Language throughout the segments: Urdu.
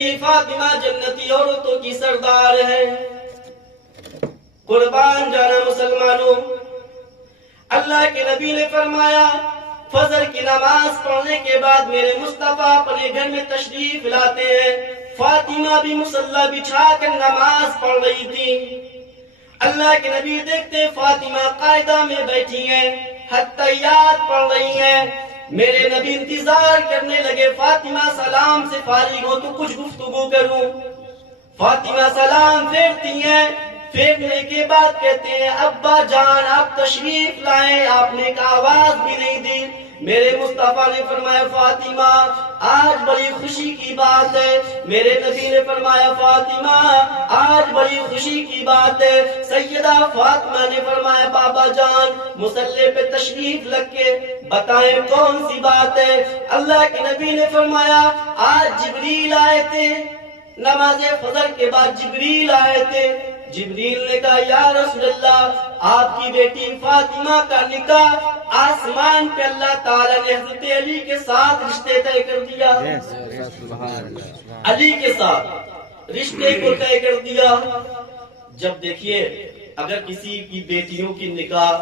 فاطمہ جنتی عورتوں کی سردار ہے۔ قربان جانا مسلمانوں، اللہ کے نبی نے فرمایا فجر کی نماز پڑھنے کے بعد میرے مصطفیٰ اپنے گھر میں تشریف لاتے ہیں۔ فاطمہ بھی مصلی بچھا کر نماز پڑھ رہی تھی۔ اللہ کے نبی دیکھتے فاطمہ قاعدہ میں بیٹھی ہیں، حتیات پڑھ رہی ہیں۔ میرے نبی انتظار کرنے لگے فاطمہ سلام سے فارغ ہو تو کچھ گفتگو کروں۔ فاطمہ سلام پھیرتی ہیں، پھیرنے کے بعد کہتے ہیں ابا جان آپ تشریف لائیں، آپ نے ایک آواز بھی نہیں دی۔ میرے مصطفیٰ نے فرمایا فاطمہ آج بڑی خوشی کی بات ہے۔ میرے نبی نے فرمایا فاطمہ آج بڑی خوشی کی بات ہے۔ سیدہ فاطمہ نے فرمایا بابا جان مصلی پہ تشریف لگ کے بتائیں کون سی بات ہے۔ اللہ کے نبی نے فرمایا آج جبریل آئے تھے، نماز فجر کے بعد جبریل آئے تھے۔ جبریل نے کہا یا رسول اللہ آپ کی بیٹی فاطمہ کا نکاح آسمان پہ اللہ تعالیٰ نے حضرت علی کے ساتھ رشتے طے کر دیا۔ علی کے ساتھ رشتے کو طے کر دیا۔ جب دیکھیے اگر کسی کی بیٹیوں کی نکاح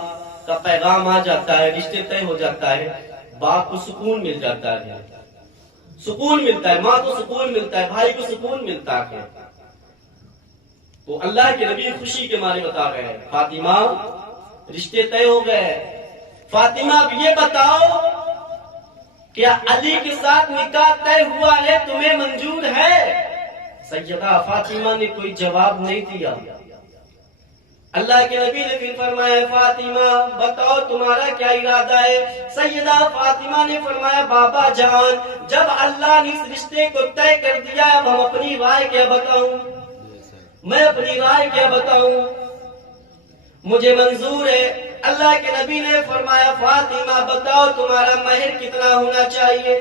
کا پیغام آ جاتا ہے، رشتے طے ہو جاتا ہے، باپ کو سکون مل جاتا ہے، سکون ملتا ہے، ماں کو سکون ملتا ہے، بھائی کو سکون ملتا ہے۔ تو اللہ کے نبی خوشی کے مارے بتا رہے ہیں فاطمہ رشتے طے ہو گئے۔ فاطمہ اب یہ بتاؤ کیا علی کے ساتھ نکاح طے ہوا ہے، تمہیں منظور ہے؟ سیدہ فاطمہ نے کوئی جواب نہیں دیا۔ اللہ کے نبی نے پھر فرمایا فاطمہ بتاؤ تمہارا کیا ارادہ ہے؟ سیدہ فاطمہ نے فرمایا بابا جان جب اللہ نے اس رشتے کو طے کر دیا اب ہم اپنی رائے کیا بتاؤں، میں اپنی رائے کیا بتاؤں، مجھے منظور ہے۔ اللہ کے نبی نے فرمایا فاطمہ بتاؤ تمہارا مہر کتنا ہونا چاہیے،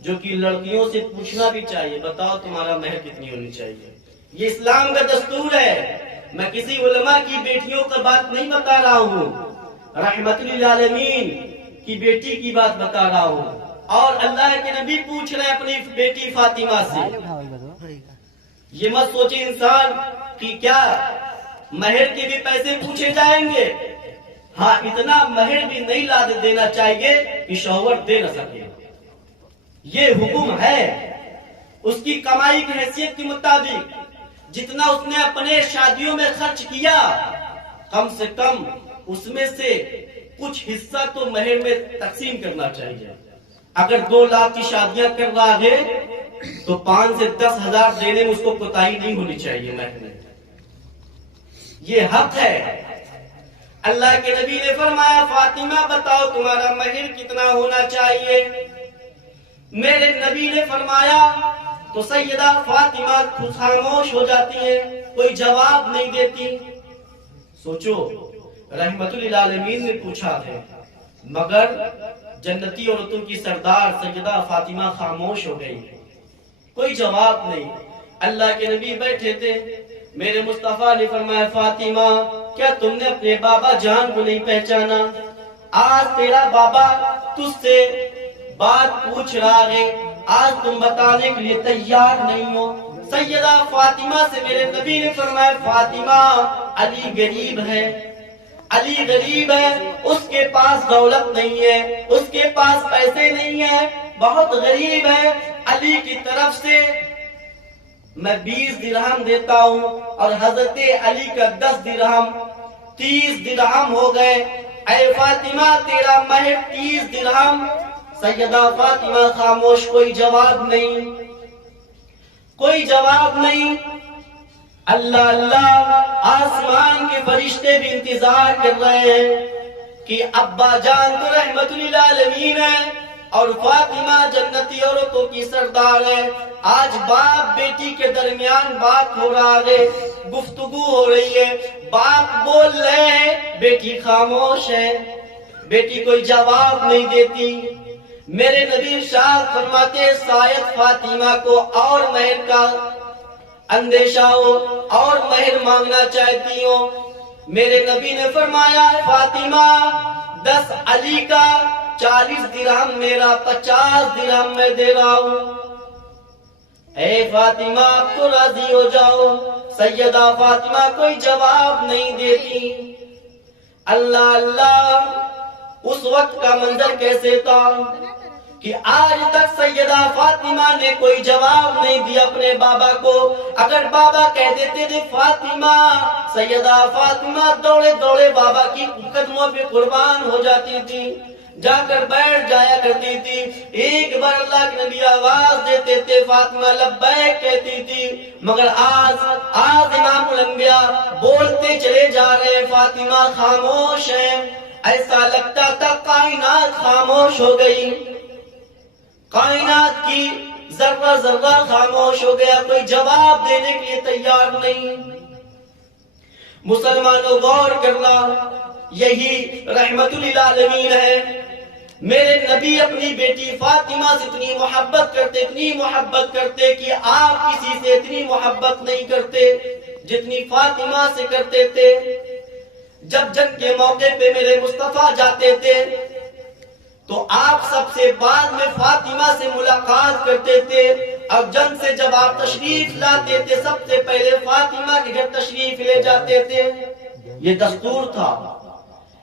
جو کہ لڑکیوں سے پوچھنا بھی چاہیے، بتاؤ تمہارا مہر کتنی ہونی چاہیے۔ یہ اسلام کا دستور ہے، میں کسی علماء کی بیٹیوں کا بات نہیں بتا رہا ہوں، رحمت للعالمین کی بیٹی کی بات بتا رہا ہوں۔ اور اللہ کے نبی پوچھ رہے ہیں اپنی بیٹی فاطمہ سے۔ یہ مت سوچے انسان کہ کیا مہر کے بھی پیسے پوچھے جائیں گے، ہاں اتنا مہر بھی نہیں لا دینا چاہیے کہ شوہر دے نہ سکے۔ یہ حکم ہے اس کی کمائی کی حیثیت کے مطابق جتنا اس نے اپنے شادیوں میں خرچ کیا کم سے کم اس میں سے کچھ حصہ تو مہر میں تقسیم کرنا چاہیے۔ اگر 2 لاکھ کی شادیاں کر رہا ہے تو 5 سے 10 ہزار دینے میں اس کو کوتاہی نہیں ہونی چاہیے مہر میں، یہ حق ہے۔ اللہ کے نبی نے فرمایا فاطمہ بتاؤ تمہارا مہر کتنا ہونا چاہیے۔ میرے نبی نے فرمایا تو سیدہ فاطمہ خاموش ہو جاتی ہیں، کوئی جواب نہیں دیتی۔ سوچو رحمت للعالمین نے پوچھا ہے مگر جنتی عورتوں کی سردار سیدہ فاطمہ خاموش ہو گئی، کوئی جواب نہیں۔ اللہ کے نبی بیٹھے تھے، میرے مصطفیٰ نے فرمایا فاطمہ کیا تم نے اپنے بابا جان کو نہیں پہچانا؟ آج تیرا بابا تجھ سے بات پوچھ رہا ہے، آج تم بتانے کے لیے تیار نہیں ہو۔ سیدہ فاطمہ سے میرے نبی نے فرمایا فاطمہ علی غریب ہے، علی غریب ہے، اس کے پاس دولت نہیں ہے، اس کے پاس پیسے نہیں ہے، بہت غریب ہے۔ علی کی طرف سے میں 20 درہم دیتا ہوں اور حضرت علی کا 10 درہم 30 درہم ہو گئے۔ اے فاطمہ تیرا مہر 30 درہم۔ سیدہ فاطمہ خاموش، کوئی جواب نہیں، کوئی جواب نہیں۔ اللہ اللہ آسمان کے فرشتے بھی انتظار کر رہے ہیں کہ ابا جان تو رحمت للعالمین ہے اور فاطمہ جنتی عورتوں کی سردار ہے۔ آج باپ بیٹی کے درمیان بات ہو رہا ہے، گفتگو ہو رہی ہے، باپ بول رہے ہیں، بیٹی خاموش ہے، بیٹی کوئی جواب نہیں دیتی۔ میرے نبی ارشاد فرماتے شاید فاطمہ کو اور مہر کا اندیشہ ہو اور مہر مانگنا چاہتی ہو۔ میرے نبی نے فرمایا فاطمہ 10 علی کا، 40 درہم میرا، 50 درہم میں دے رہا ہوں۔ اے فاطمہ اب تو راضی ہو جاؤ. سیدہ فاطمہ کوئی جواب نہیں دیتی. اللہ اللہ، اس وقت کا منظر کیسے تھا کہ آج تک سیدہ فاطمہ نے کوئی جواب نہیں دیا اپنے بابا کو. اگر بابا کہہ دیتے تھے فاطمہ، سیدہ فاطمہ دوڑے دوڑے بابا کی قدموں پہ قربان ہو جاتی تھی، جا کر بیٹھ جایا کرتی تھی. ایک بار اللہ کے نبی آواز دیتے تھے، فاطمہ لبیک کہتی تھی. مگر آج امام الانبیاء بولتے چلے جا رہے، فاطمہ خاموش ہیں. ایسا لگتا تھا کائنات خاموش ہو گئی، کائنات کی ذرہ ذرہ خاموش ہو گیا، کوئی جواب دینے کے لیے تیار نہیں. مسلمانوں غور کرنا، یہی رحمت للعالمین ہے. میرے نبی اپنی بیٹی فاطمہ سے اتنی محبت کرتے کہ آپ کسی سے اتنی محبت نہیں کرتے جتنی فاطمہ سے کرتے تھے. جب جنگ کے موقع پہ میرے مصطفیٰ جاتے تھے تو آپ سب سے بعد میں فاطمہ سے ملاقات کرتے تھے، اور جنگ سے جب آپ تشریف لاتے تھے سب سے پہلے فاطمہ کے گھر تشریف لے جاتے تھے. یہ دستور تھا.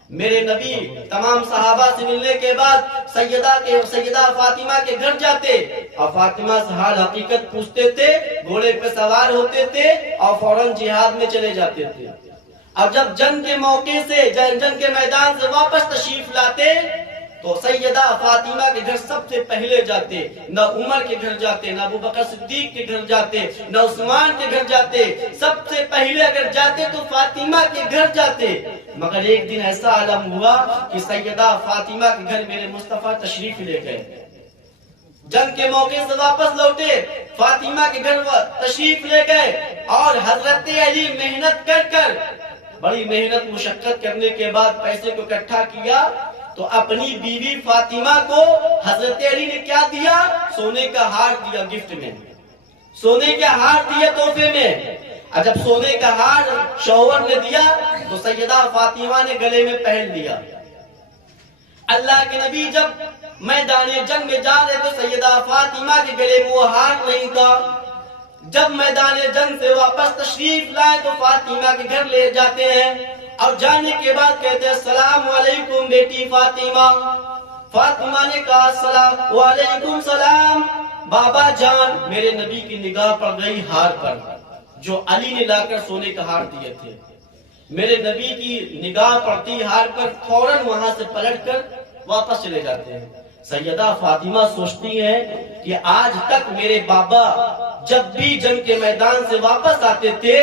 میرے نبی تمام صحابہ سے ملنے کے بعد سیدہ فاطمہ کے گھر جاتے اور فاطمہ سے حال حقیقت پوچھتے تھے، گھوڑے پہ سوار ہوتے تھے اور فوراً جہاد میں چلے جاتے تھے. اور جب جنگ کے موقع سے جنگ کے میدان سے واپس تشریف لاتے تو سیدہ فاطمہ کے گھر سب سے پہلے جاتے. نہ عمر کے گھر جاتے، نہ ابوبکر صدیق کے گھر جاتے، نہ عثمان کے گھر جاتے. سب سے پہلے اگر جاتے تو فاطمہ کے گھر جاتے. مگر ایک دن ایسا عالم ہوا کہ سیدہ فاطمہ کے گھر میرے مصطفیٰ تشریف لے گئے. جنگ کے موقع سے واپس لوٹے، فاطمہ کے گھر تشریف لے گئے، اور حضرت علی محنت کر بڑی محنت مشقت کرنے کے بعد پیسے کو اکٹھا کیا تو اپنی بیوی فاطمہ کو حضرت علی نے کیا دیا؟ سونے کا ہار دیا گفٹ میں. سونے کا ہار دیا تحفے میں. جب سونے کا ہار شوہر نے دیا تو سیدہ فاطمہ نے گلے میں پہن لیا. اللہ کے نبی جب میدان جنگ میں جا رہے تو سیدہ فاطمہ کے گلے میں وہ ہار نہیں تھا. جب میدان جنگ سے واپس تشریف لائے تو فاطمہ کے گھر لے جاتے ہیں، اور جانے کے بعد کہتے ہیں السلام علیکم بیٹی فاطمہ. فاطمہ نے کہا السلام وعلیکم السلام بابا جان. میرے نبی کی نگاہ پڑ گئی ہار پر جو علی نے لا کر سونے کا ہار دیے تھے. میرے نبی کی نگاہ پڑتی ہار پر، فوراً وہاں سے پلٹ کر واپس چلے جاتے ہیں. سیدہ فاطمہ سوچتی ہیں کہ آج تک میرے بابا جب بھی جنگ کے میدان سے واپس آتے تھے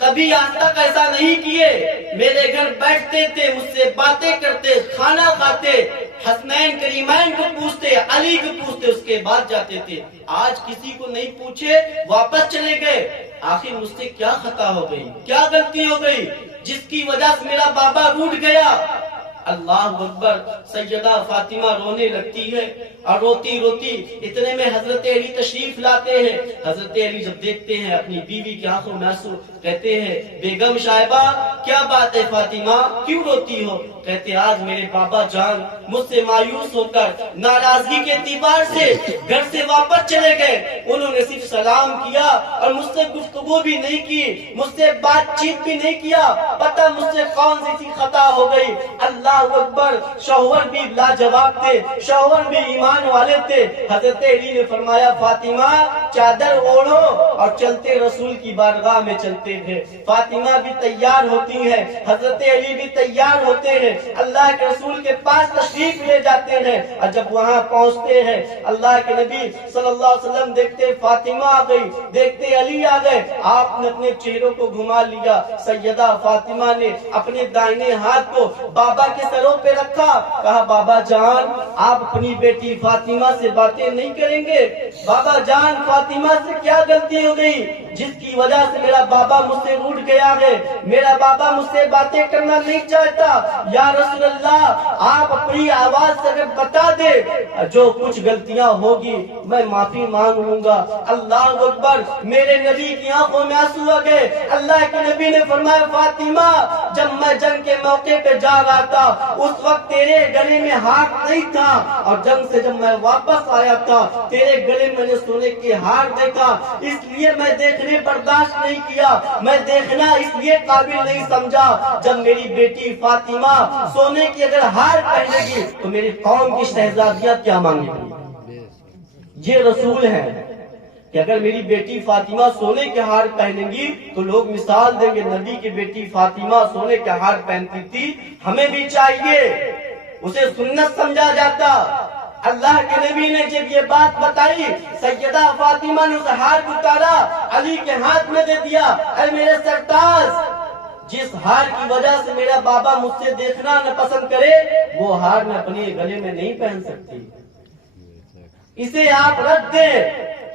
کبھی آج تک ایسا نہیں کیے. میرے گھر بیٹھتے تھے، مجھ سے باتیں کرتے، کھانا کھاتے، حسنین کریمین کو پوچھتے، علی کو پوچھتے، اس کے بعد جاتے تھے. آج کسی کو نہیں پوچھے واپس چلے گئے. آخر مجھ سے کیا خطا ہو گئی، کیا غلطی ہو گئی جس کی وجہ سے میرا بابا روٹھ گیا؟ اللہ اکبر. سیدہ فاطمہ رونے لگتی ہے، اور روتی روتی اتنے میں حضرت علی تشریف لاتے ہیں. حضرت علی جب دیکھتے ہیں اپنی بیوی کی آنکھوں میں آنسو، کہتے ہیں بیگم صاحبہ کیا بات ہے فاطمہ، کیوں روتی ہو؟ کہتے آج میرے بابا جان مجھ سے مایوس ہو کر ناراضگی کے اعتبار سے گھر سے واپس چلے گئے. انہوں نے صرف سلام کیا اور مجھ سے گفتگو بھی نہیں کی، مجھ سے بات چیت بھی نہیں کیا. پتہ مجھ سے کون سی خطا ہو گئی. اللہ اکبر. شوہر بھی لاجواب تھے، شوہر بھی ایمان والے تھے. حضرت علی نے فرمایا فاطمہ چادر اوڑھو اور چلتے رسول کی بارگاہ میں چلتے ہیں. فاطمہ بھی تیار ہوتی ہے، حضرت علی بھی تیار ہوتے ہیں، اللہ کے رسول کے پاس تشریف لے جاتے ہیں. اور جب وہاں پہنچتے ہیں اللہ کے نبی صلی اللہ علیہ وسلم دیکھتے فاطمہ آ گئی، دیکھتے علی آ گئے. آپ نے اپنے چہروں کو گھما لیا. سیدہ فاطمہ نے اپنے دائیں ہاتھ کو بابا کے سروں پہ رکھا، کہا بابا جان آپ اپنی بیٹی فاطمہ سے باتیں نہیں کریں گے؟ بابا جان فاطمہ سے کیا غلطی ہو گئی جس کی وجہ سے میرا بابا مجھ سے روٹھ گیا ہے؟ میرا بابا مجھ سے باتیں کرنا نہیں چاہتا. یا رسول اللہ آپ اپنی آواز سے اگر بتا دے جو کچھ غلطیاں ہوگی میں معافی مانگ لوں گا. اللہ اکبر. میرے نبی کی آنکھوں میں آنسو آ گئے. اللہ کے نبی نے فرمایا فاطمہ جب میں جنگ کے موقع پہ جا رہا تھا اس وقت تیرے گلے میں ہاتھ نہیں تھا، اور جنگ سے جب میں واپس آیا تھا تیرے گلے میں نے سونے کے ہار دیکھا، اس لیے میں دیکھنے برداشت نہیں کیا، میں دیکھنا اس لیے قابل نہیں سمجھا۔ جب میری بیٹی فاطمہ سونے کی اگر ہار پہنے گی تو میری قوم کی شہزادیاں کیا مانگیں گی؟ یہ رسول ہے کہ اگر میری بیٹی فاطمہ سونے کے ہار پہنیں گی تو لوگ مثال دیں گے نبی کی بیٹی فاطمہ سونے کے ہار پہنتی تھی، ہمیں بھی چاہیے، اسے سنت سمجھا جاتا۔ اللہ کے نبی نے جب یہ بات بتائی، سیدہ فاطمہ نے اس ہار کو اتارا، علی کے ہاتھ میں دے دیا۔ اے میرے سرتاج، جس ہار کی وجہ سے میرا بابا مجھ سے دیکھنا نہ پسند کرے، وہ ہار میں اپنے گلے میں نہیں پہن سکتی، اسے آپ رکھ دیں۔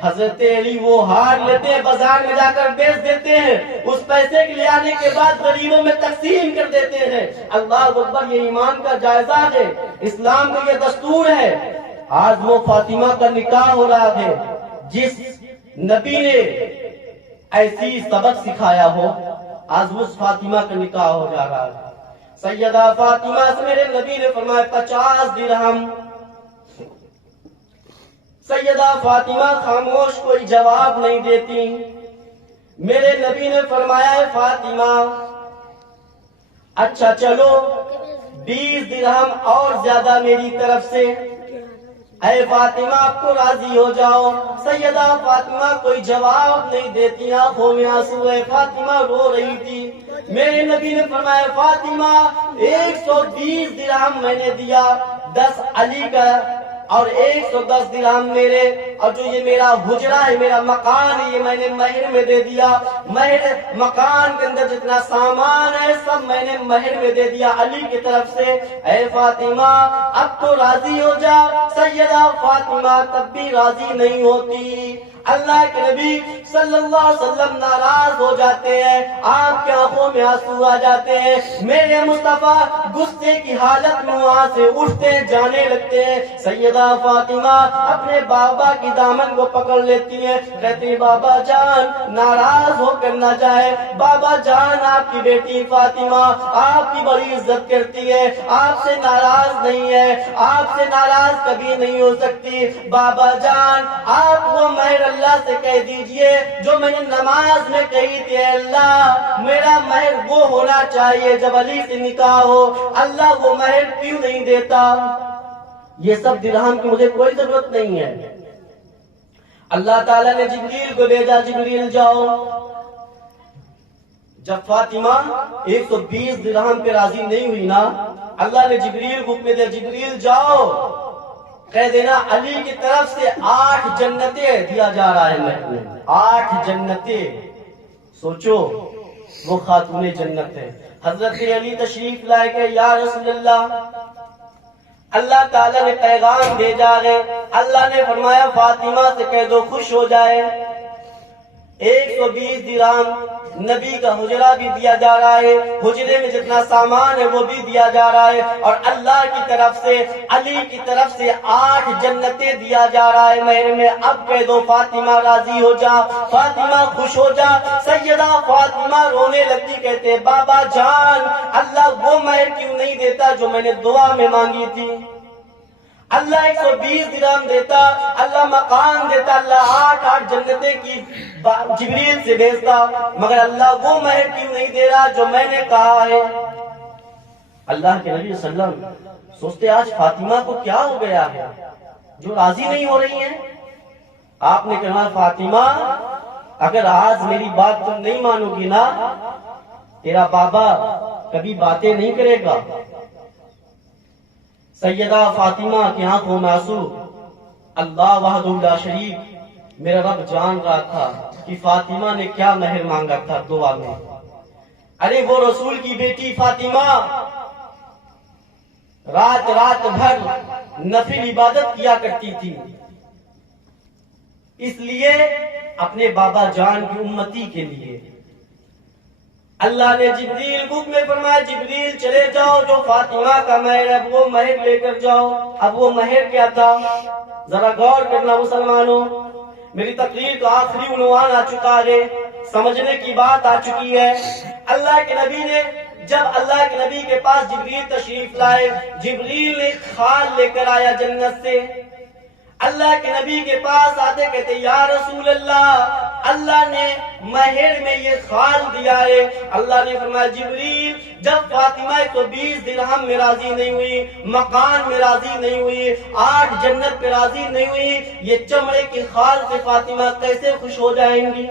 حضرت علی وہ ہار لیتے ہیں، بازار میں جا کر بیچ دیتے ہیں، اس پیسے کے لے آنے کے بعد غریبوں میں تقسیم کر دیتے ہیں۔ اللہ اکبر، یہ ایمان کا جائزہ ہے، اسلام کا یہ دستور ہے۔ آج وہ فاطمہ کا نکاح ہو رہا ہے، جس نبی نے ایسی سبق سکھایا ہو، آج اس فاطمہ کا نکاح ہو جا رہا ہے۔ سیدہ فاطمہ سے میرے نبی نے فرمایا 50 درہم۔ سیدہ فاطمہ خاموش، کوئی جواب نہیں دیتی۔ میرے نبی نے فرمایا ہے فاطمہ اچھا چلو 20 درہم اور زیادہ میری طرف سے، اے فاطمہ آپ کو راضی ہو جاؤ۔ سیدہ فاطمہ کوئی جواب نہیں دیتی، آنکھوں میں آنسو ہے، فاطمہ رو رہی تھی۔ میرے نبی نے فرمایا فاطمہ 120 درہم میں نے دیا، 10 علی کا اور 110 درہم میرے، اور جو یہ میرا حجرہ ہے، میرا مکان ہے، یہ میں نے مہر میں دے دیا۔ مہر، مکان کے اندر جتنا سامان ہے سب میں نے مہر میں دے دیا علی کی طرف سے۔ اے فاطمہ اب تو راضی ہو جا۔ سیدہ فاطمہ تب بھی راضی نہیں ہوتی۔ اللہ کے نبی صلی اللہ علیہ وسلم ناراض ہو جاتے ہیں، آپ کی آنکھوں میں آنسو آ جاتے ہیں۔ میرے مصطفیٰ غصے کی حالت میں وہاں سے اٹھتے جانے لگتے ہیں۔ سیدہ فاطمہ اپنے بابا کی دامن کو پکڑ لیتی ہیں، کہتی ہیں بابا جان ناراض ہو کر نہ جائے، بابا جان آپ کی بیٹی فاطمہ آپ کی بڑی عزت کرتی ہے، آپ سے ناراض نہیں ہے، آپ سے ناراض کبھی نہیں ہو سکتی۔ بابا جان آپ وہ مہر اللہ سے کہہ دیجئے جو میں نے نماز میں کہی تھی، اللہ میرا مہر وہ ہونا چاہیے جب علی سے نکاح ہو، اللہ وہ مہر کیوں نہیں دیتا؟ یہ سب درہم کی مجھے کوئی ضرورت نہیں ہے۔ اللہ تعالیٰ نے جبریل کو بھیجا، جبریل جاؤ۔ جب فاطمہ 120 درہم پہ راضی نہیں ہوئی نا، اللہ نے جبریل کو حکم دیا، جبریل جاؤ کہہ دینا علی کی طرف سے 8 جنتیں دیا جا رہا ہے میں 8 جنتیں۔ سوچو وہ خاتون جنت ہے۔ حضرت علی تشریف لائے کہ یا رسول اللہ تعالیٰ نے پیغام بھیجا ہے، اللہ نے فرمایا فاطمہ سے کہہ دو خوش ہو جائے۔ 120 درہم نبی کا حجرہ بھی دیا جا رہا ہے، حجرے میں جتنا سامان ہے وہ بھی دیا جا رہا ہے، اور اللہ کی طرف سے علی کی طرف سے 8 جنتیں دیا جا رہا ہے مہر میں۔ اب کہہ دو فاطمہ راضی ہو جا، فاطمہ خوش ہو جا۔ سیدہ فاطمہ رونے لگتی، کہتے بابا جان اللہ وہ مہر کیوں نہیں دیتا جو میں نے دعا میں مانگی تھی؟ اللہ 120 درہم دیتا، اللہ مقام دیتا، اللہ 8 جنتیں کی جبریل سے بھیجتا، مگر اللہ وہ مہر کیوں نہیں دے رہا جو میں نے کہا ہے؟ اللہ کے نبی صلی اللہ علیہ وسلم سوچتے آج فاطمہ کو کیا ہو گیا ہے جو راضی نہیں ہو رہی ہیں؟ آپ نے کہا فاطمہ اگر آج میری بات تم نہیں مانو گی نا، تیرا بابا کبھی باتیں نہیں کرے گا۔ سیدہ فاطمہ کی آنکھوں میں آنسو۔ اللہ وحدہ لا شریک، میرا رب جان رہا تھا کہ فاطمہ نے کیا مہر مانگا تھا دعا میں۔ ارے وہ رسول کی بیٹی فاطمہ رات رات بھر نفل عبادت کیا کرتی تھی، اس لیے اپنے بابا جان کی امتی کے لیے اللہ نے جبریل کو میں فرمایا جبریل چلے جاؤ جو فاطمہ کا مہر ہے وہ مہر لے کر جاؤ۔ اب وہ مہر کیا تھا ذرا غور کرنا مسلمانوں، میری تقریر کا آخری عنوان آ چکا ہے، سمجھنے کی بات آ چکی ہے۔ اللہ کے نبی نے جب اللہ کے نبی کے پاس جبریل تشریف لائے، جبریل نے خال لے کر آیا جنت سے۔ اللہ کے نبی کے پاس آتے کہتے یا رسول اللہ، اللہ نے مہر میں یہ خال دیا ہے۔ اللہ نے فرمایا جبریل، جب فاطمہ کو 20 درہم میں راضی نہیں ہوئی، مکان میں راضی نہیں ہوئی، 8 جنت پہ راضی نہیں ہوئی، یہ چمڑے کی خال سے فاطمہ کیسے خوش ہو جائیں گی؟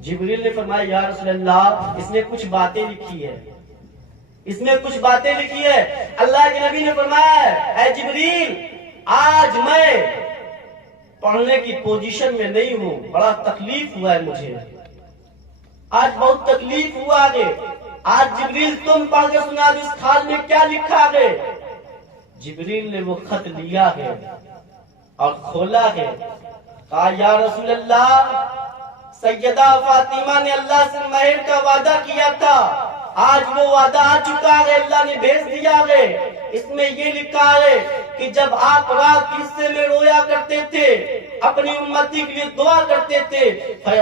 جبریل نے فرمایا یا رسول اللہ، اس میں کچھ باتیں لکھی ہے، اس میں کچھ باتیں لکھی ہے۔ اللہ کے نبی نے فرمایا اے جبریل، آج میں پڑھنے کی پوزیشن میں نہیں ہوں، بڑا تکلیف ہوا ہے مجھے، آج بہت تکلیف ہوا ہے، آج جبریل تم پڑھ کے سنا دو اس خال میں کیا لکھا ہے۔ جبریل نے وہ خط لیا ہے اور کھولا ہے، کہا یا رسول اللہ، سیدہ فاطمہ نے اللہ سے مہر کا وعدہ کیا تھا، آج وہ وعدہ آ چکا ہے، اللہ نے بھیج دیا ہے۔ اس میں یہ لکھا ہے کہ جب آپ رات کے حصے میں رویا کرتے تھے، اپنی امتی کے لیے دعا کرتے تھے،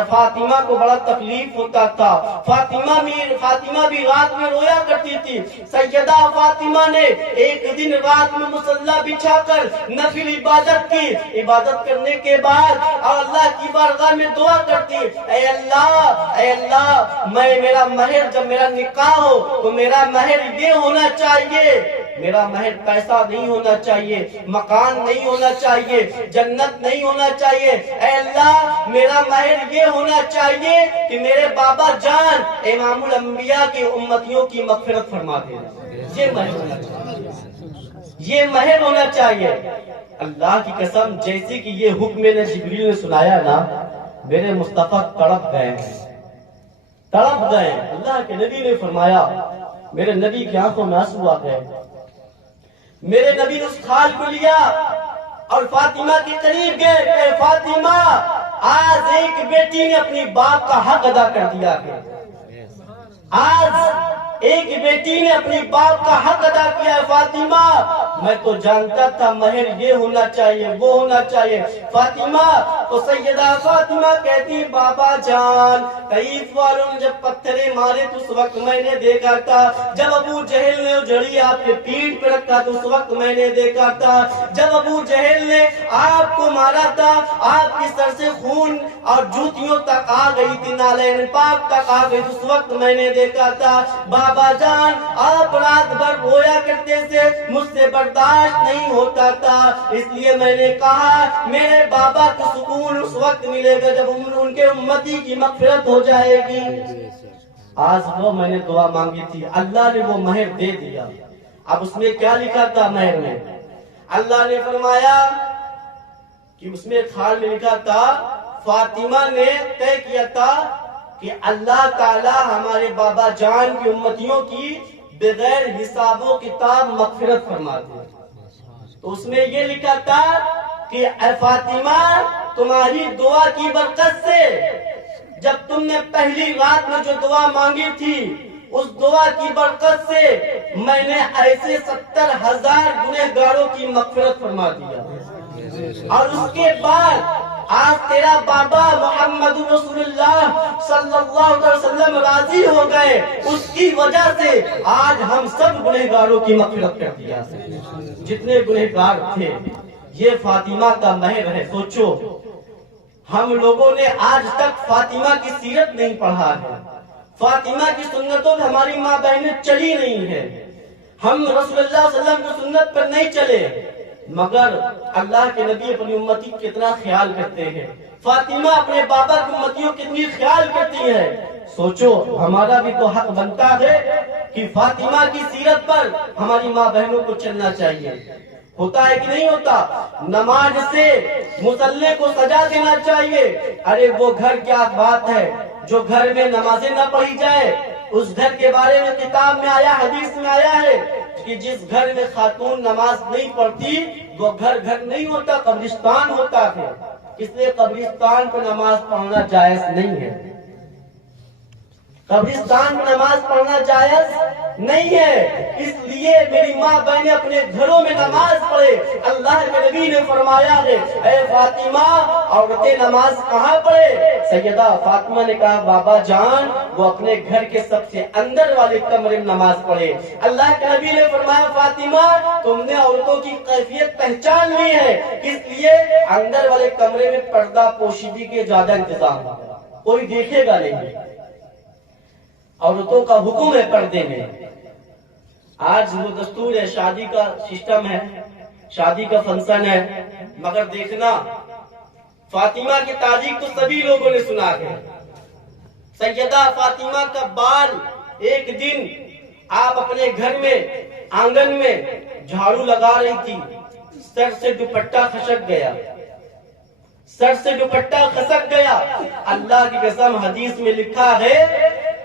فاطمہ کو بڑا تکلیف ہوتا تھا، فاطمہ بھی رات میں رویا کرتی تھی۔ سیدہ فاطمہ نے ایک دن رات میں مصلی بچھا کر نفل عبادت کی، عبادت کرنے کے بعد اور اللہ کی بارگاہ میں دعا کرتی، اے اللہ، میرا مہر، جب میرا نکاح ہو تو میرا مہر یہ ہونا چاہیے، میرا مہر پیسہ نہیں ہونا چاہیے، مکان نہیں ہونا چاہیے، جنت نہیں ہونا چاہیے، اے اللہ میرا مہر یہ ہونا چاہیے کہ میرے بابا جان امام الانبیاء کی امتیوں کی مغفرت فرما دے، یہ مہر ہونا چاہیے، یہ مہر ہونا چاہیے۔ اللہ کی قسم، جیسے کہ یہ حکم نے جبریل نے سنایا نا، میرے مصطفیٰ تڑپ گئے، اللہ کے نبی نے فرمایا، میرے نبی کی آنکھوں میں آنسو آ گئے، میرے نبی نے اس خال کو لیا اور فاطمہ کے قریب گئے کہ فاطمہ، آج ایک بیٹی نے اپنی باپ کا حق ادا کر دیا ہے، آج ایک بیٹی نے اپنی باپ کا حق ادا کیا ہے۔ فاطمہ، میں تو جانتا تھا مہر یہ ہونا چاہیے، وہ ہونا چاہیے۔ فاطمہ تو سیدہ فاطمہ کہتی بابا جان، طائف والوں نے جب پتھرے مارے تو اس وقت میں نے دیکھا تھا، جب ابو جہل نے جڑی آپ کے پیٹ پہ رکھا تو اس وقت میں نے دیکھا تھا، جب ابو جہل نے آپ کو مارا تھا، آپ کی سر سے خون اور جوتیوں تک آ گئی تھی، نالین پاک تک آ گئی، اس وقت میں نے دیکھا تھا۔ بابا جان، آپ رات بھر رویا کرتے تھے، مجھ سے برداشت نہیں ہوتا تھا، اس لیے میں نے کہا میرے بابا کو سکون اس وقت ملے گا جب ان کے امتی کی مغفرت ہو جائے گی۔ آج وہ میں نے دعا مانگی تھی، اللہ نے وہ مہر دے دیا۔ اب اس میں کیا لکھا تھا مہر میں؟ اللہ نے فرمایا کہ اس میں خال میں لکھا تھا، فاطمہ نے طے کیا تھا کہ اللہ تعالی ہمارے بابا جان کی امتیوں کی بغیر حساب و کتاب مغفرت فرما دے۔ تو اس میں یہ لکھا تھا کہ اے فاطمہ، تمہاری دعا کی برکت سے، جب تم نے پہلی رات میں جو دعا مانگی تھی، اس دعا کی برکت سے میں نے ایسے 70,000 گنہگاروں کی مغفرت فرما دیا، اور اس کے بعد آج تیرا بابا محمد رسول اللہ صلی اللہ علیہ وسلم راضی ہو گئے، اس کی وجہ سے آج ہم سب گنہگاروں کی مغفرت کر دیا۔ جتنے گنہگار تھے، یہ فاطمہ کا مہر ہے۔ سوچو، ہم لوگوں نے آج تک فاطمہ کی سیرت نہیں پڑھا ہے، فاطمہ کی سنتوں پہ ہماری ماں بہنیں چلی نہیں ہے، ہم رسول اللہ صلی اللہ علیہ وسلم کی سنت پر نہیں چلے، مگر اللہ کے نبی اپنی امتی کتنا خیال کرتے ہیں، فاطمہ اپنے بابا کی امتیوں کتنی خیال کرتی ہے۔ سوچو، ہمارا بھی تو حق بنتا ہے کہ فاطمہ کی سیرت پر ہماری ماں بہنوں کو چلنا چاہیے۔ ہوتا ہے کہ نہیں ہوتا؟ نماز سے مصلی کو سجا دینا چاہیے۔ ارے وہ گھر کیا بات ہے جو گھر میں نمازیں نہ پڑھی جائے، اس گھر کے بارے میں کتاب میں آیا، حدیث میں آیا ہے کہ جس گھر میں خاتون نماز نہیں پڑھتی وہ گھر نہیں ہوتا، قبرستان ہوتا ہے، اس لیے قبرستان پر نماز پڑھنا جائز نہیں ہے، قبرستان پر نماز پڑھنا جائز نہیں ہے، اس لیے میری ماں بہنیں اپنے گھروں میں نماز پڑھے۔ اللہ کے نبی نے فرمایا ہے اے فاطمہ عورتیں نماز کہاں پڑھے؟ سیدہ فاطمہ نے کہا بابا جان وہ اپنے گھر کے سب سے اندر والے کمرے میں نماز پڑھے۔ اللہ کے نبی نے فرمایا فاطمہ تم نے عورتوں کی کیفیت پہچان لی ہے، اس لیے اندر والے کمرے میں پردہ پوشیدگی کے زیادہ انتظام ہوگا، کوئی دیکھے گا نہیں۔ عورتوں کا حکم ہے پردے میں۔ آج وہ دستور ہے، شادی کا سسٹم ہے، شادی کا فنکشن ہے، مگر دیکھنا فاطمہ کی تاریخ تو سبھی لوگوں نے سنا ہے۔ سیدہ فاطمہ کا بال ایک دن آپ اپنے گھر میں آنگن میں جھاڑو لگا رہی تھی، سر سے دوپٹہ خسک گیا، سر سے دوپٹہ خسک گیا۔ اللہ کی قسم حدیث میں لکھا ہے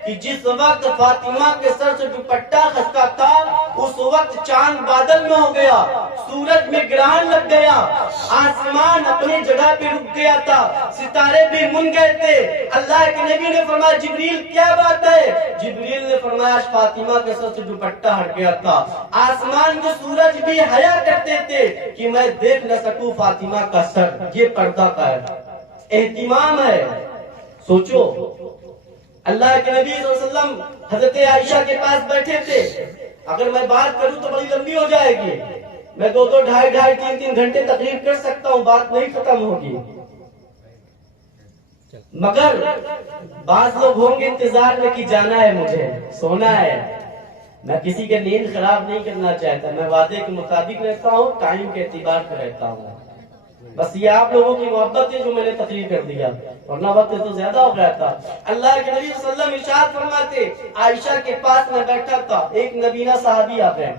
کہ جس وقت فاطمہ کے سر سے دوپٹہ خسکا تھا اس وقت چاند بادل میں ہو گیا، سورج میں گرہن لگ گیا، آسمان اپنی جگہ پہ رک گیا تھا، ستارے بھی من گئے تھے۔ اللہ کے نبی نے فرمایا جبریل کیا بات ہے؟ جبریل نے فرمایا فاطمہ کے سر سے دوپٹہ ہٹ گیا تھا، آسمان کے سورج بھی حیا کرتے تھے کہ میں دیکھ نہ سکوں فاطمہ کا سر۔ یہ پردہ کا ہے، اہتمام ہے۔ سوچو اللہ کے نبی صلی اللہ علیہ وسلم حضرت عائشہ کے پاس بیٹھے تھے، اگر میں بات کروں تو بڑی لمبی ہو جائے گی، میں 2 ڈھائی 3 گھنٹے تقریر کر سکتا ہوں، بات نہیں ختم ہوگی۔ مگر بعض لوگ ہوں گے انتظار میں کہ جانا ہے، مجھے سونا ہے۔ میں کسی کا نیند خراب نہیں کرنا چاہتا، میں وعدے کے مطابق رہتا ہوں، ٹائم کے اعتبار سے رہتا ہوں۔ بس یہ آپ لوگوں کی محبت ہے جو میں نے تقریر کر دیا، ورنہ وقت تو زیادہ ہو گیا تھا۔ اللہ کے نبی صلی اللہ علیہ وسلم ارشاد فرماتے عائشہ کے پاس میں بیٹھا تھا، ایک نبینہ صحابی آ گئے۔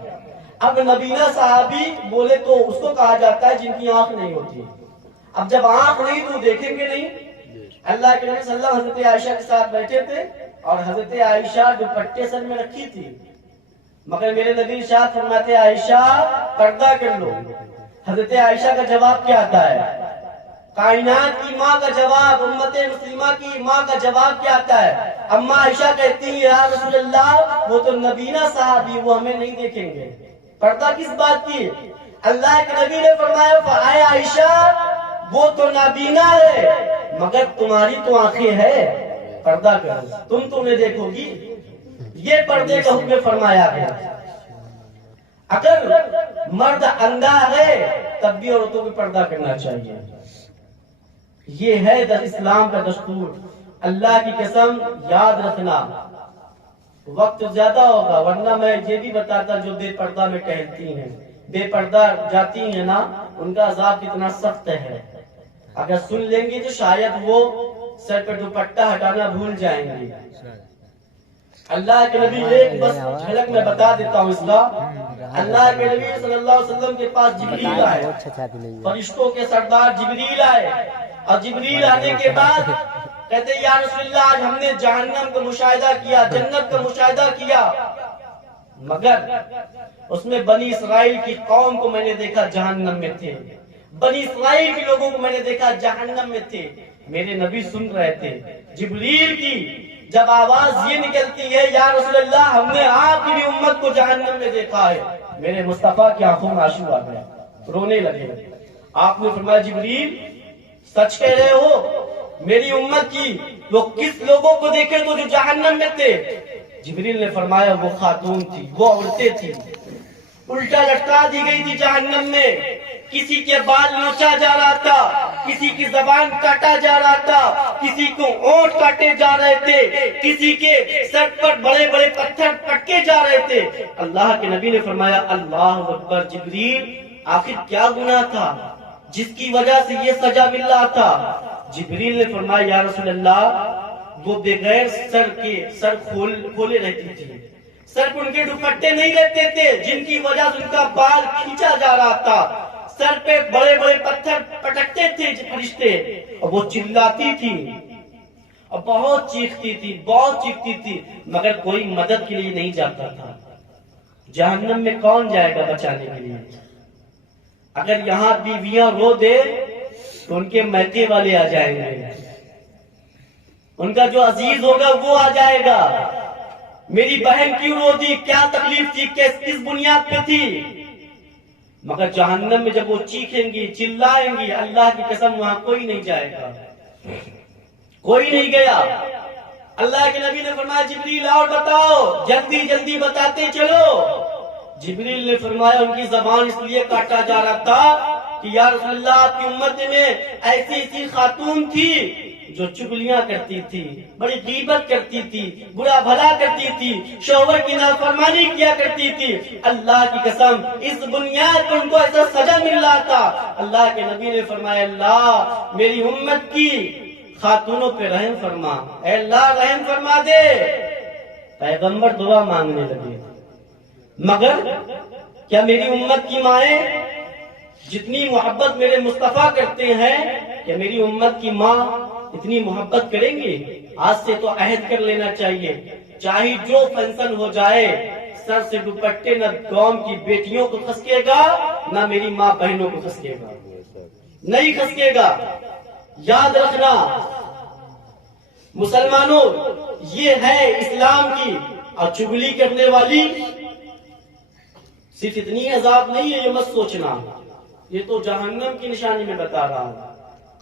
اب نبینہ صحابی بولے تو اس کو کہا جاتا ہے جن کی آنکھ نہیں ہوتی، اب جب آنکھ نہیں تو دیکھیں گے نہیں۔ اللہ کے نبی صلی اللہ علیہ وسلم حضرت عائشہ کے ساتھ بیٹھے تھے اور حضرت عائشہ دوپٹے سر میں رکھی تھی، مگر میرے نبی ارشاد فرماتے عائشہ پردہ کر لو۔ حضرت عائشہ کا جواب کیا آتا ہے؟ کائنات کی ماں کا جواب، امت مسلمہ کی ماں کا جواب کیا آتا ہے؟ اماں عائشہ کہتی ہیں یا رسول اللہ وہ تو نبینہ صحابی، وہ ہمیں نہیں دیکھیں گے۔ پردہ کس بات کی؟ اللہ کے نبی نے فرمایا اے عائشہ وہ تو نابینا ہے مگر تمہاری تو آنکھیں ہے، پردہ کرو، تم تمہیں دیکھو گی۔ یہ پردے کا حکم فرمایا گیا۔ اگر مرد اندھا ہے تب بھی عورتوں کو پردہ کرنا چاہیے، یہ ہے اسلام کا دستور۔ اللہ کی قسم یاد رکھنا، وقت زیادہ ہوگا ورنہ میں یہ بھی بتاتا جو بے پردہ میں ٹہلتی ہیں، بے پردہ جاتی ہیں نا، ان کا عذاب کتنا سخت ہے۔ اگر سن لیں گی تو شاید وہ سر پر دوپٹہ ہٹانا بھول جائیں گے۔ اللہ کے نبی ایک بس جھلک میں بتا دیتا ہوں اس کا۔ اللہ کے نبی صلی اللہ علیہ وسلم کے پاس جبریل آئے، فرشتوں کے سردار جبریل آئے، اور جبریل آنے کے بعد کہتے یا رسول اللہ آج ہم نے جہنم کا مشاہدہ کیا، جنت کا مشاہدہ کیا، مگر اس میں بنی اسرائیل کی قوم کو میں نے دیکھا جہنم میں تھے، بنی اسرائیل کے لوگوں کو میں نے دیکھا جہنم میں تھے۔ میرے نبی سن رہے تھے جبریل کی جب آواز یہ نکلتی ہے یا رسول اللہ ہم نے آپ کی بھی امت کو جہنم میں دیکھا ہے، میرے مصطفیٰ کی آنکھوں میں آنسو آ گئے، رونے لگے۔ آپ نے فرمایا جبریل سچ کہہ رہے ہو؟ میری امت کی وہ کس لوگوں کو دیکھے تو جو جہنم میں تھے؟ جبریل نے فرمایا وہ خاتون تھی، وہ عورتیں تھی، الٹا لٹکا دی گئی تھی جہنم میں، کسی کے بال نوچا جا رہا تھا، کسی کی زبان کاٹا جا رہا تھا، کسی کو اونٹ کاٹے جا رہے تھے، کسی کے سر پر بڑے بڑے پتھر پٹکے جا رہے تھے۔ اللہ کے نبی نے فرمایا اللہ اکبر جبریل آخر کیا گناہ تھا جس کی وجہ سے یہ سزا مل رہا تھا؟ جبریل نے فرمایا یا رسول اللہ وہ بغیر سر کے سر کھولے رہتی تھی، سر پر ان کے دوپٹے نہیں رہتے تھے جن کی وجہ سے ان کا بال کھینچا جا رہا تھا، سر پہ بڑے بڑے پتھر پٹکتے تھے فرشتے، اور وہ چلاتی تھی اور بہت چیختی تھی مگر کوئی مدد کے لیے نہیں جاتا تھا۔ جہنم میں کون جائے گا بچانے کے لیے؟ اگر یہاں بیویاں رو دے تو ان کے میکے والے آ جائیں گے، ان کا جو عزیز ہوگا وہ آ جائے گا۔ میری بہن کیوں رو دی, کیا تکلیف تھی, کس بنیاد پہ تھی. مگر جہنم میں جب وہ چیخیں گی, چلائیں گی, اللہ کی قسم وہاں کوئی نہیں جائے گا, کوئی نہیں گیا. اللہ کے نبی نے فرمایا جبریل اور بتاؤ, جلدی جلدی بتاتے چلو. جبریل نے فرمایا ان کی زبان اس لیے کاٹا جا رہا تھا کہ یا رسول اللہ آپ کی امت میں ایسی خاتون تھی جو چگلیاں کرتی تھی, بڑی غیبت کرتی تھی, برا بھلا کرتی تھی, شوہر کی نافرمانی کیا کرتی تھی. اللہ کی قسم اس بنیاد پر ان کو ایسا سزا مل رہا تھا. اللہ کے نبی نے فرمایا اللہ میری امت کی خاتونوں پہ رحم فرما, اے اللہ رحم فرما دے. پیغمبر دعا مانگنے لگے. مگر کیا میری امت کی مائیں جتنی محبت میرے مصطفیٰ کرتے ہیں, کیا میری امت کی ماں اتنی محبت کریں گے؟ آج سے تو عہد کر لینا چاہیے, چاہے جو فنکشن ہو جائے, سر سے دوپٹے نہ قوم کی بیٹیوں کو خسکے گا, نہ میری ماں بہنوں کو خسکے گا, نہیں خسکے گا. یاد رکھنا مسلمانوں, یہ ہے اسلام کی. اور چگلی کرنے والی صرف اتنی عذاب نہیں ہے, یہ مت سوچنا, یہ تو جہنم کی نشانی میں بتا رہا ہوں.